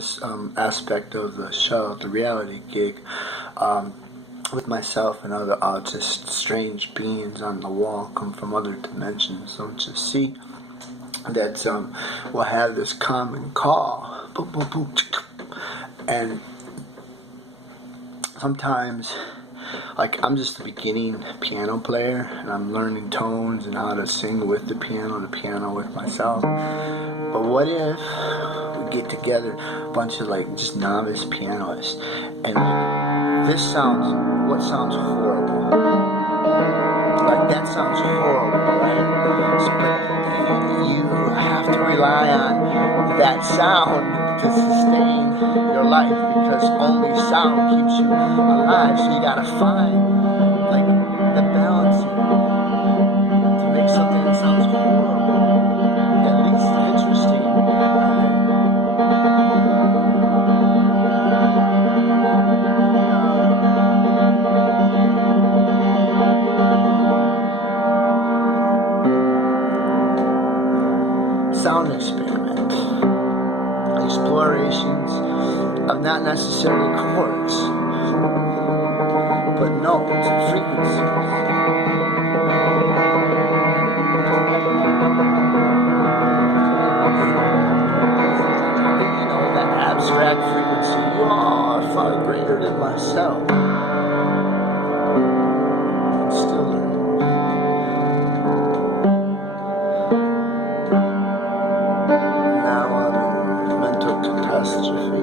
this aspect of the show, the reality gig, with myself and other just strange beings on the wall come from other dimensions. Don't you see that we'll have this common call, boop, boop, boop, and sometimes, like, I'm just a beginning piano player, and I'm learning tones and how to sing with the piano with myself. But what if we get together, a bunch of like just novice pianists, and this what sounds horrible? Like, that sounds horrible, right? But you have to rely on that sound to sustain your life, because only sound keeps you alive. So you gotta find like the balance to make something that sounds horrible at least interesting. Sound experiment, explorations of not necessarily chords, but notes and frequencies. You know, that abstract frequency, you all are far greater than myself. I'm still learning. Now I'm in mental catastrophe.